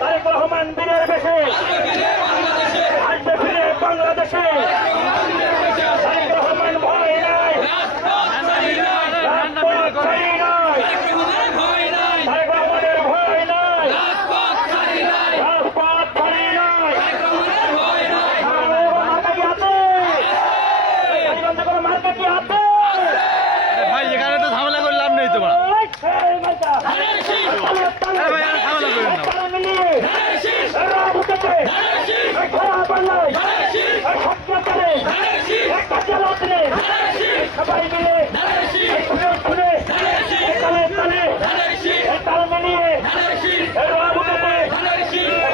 তারেক রহমান বীরের বেশে আসবে ফিরে বাংলাদেশে। তারেক রহমান ভয় নাই, রাজপথ ছাড়ি নাই, তারেক রহমানের ভয় নাই, রাজপথ ছাড়ি নাই। মার্কা কি হাতে ভাই এখানে তো ঝামেলা করে লাভ নেই তোমার। সবাই মিলে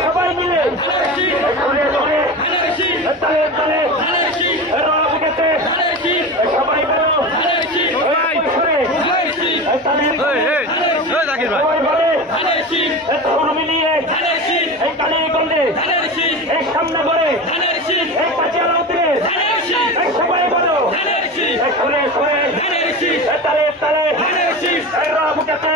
সবাই মিলে সবাই জাকির ভাই মিলিয়ে এই কালীগঞ্জে এই সামনে করে এই পাঁচিয়ালতে সবাই বলো সরে সরে তালে তালে বুকেতে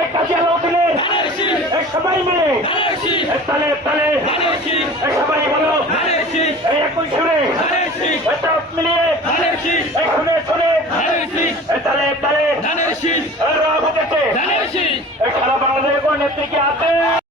এক কাছে আলোচনের এক সবাই মিলে তালে তালে সবাই বলো একই সুরে মিলিয়ে শুনে শুনে তালে তালে সারা বাংলাদেশের নেত্রী কি আছে?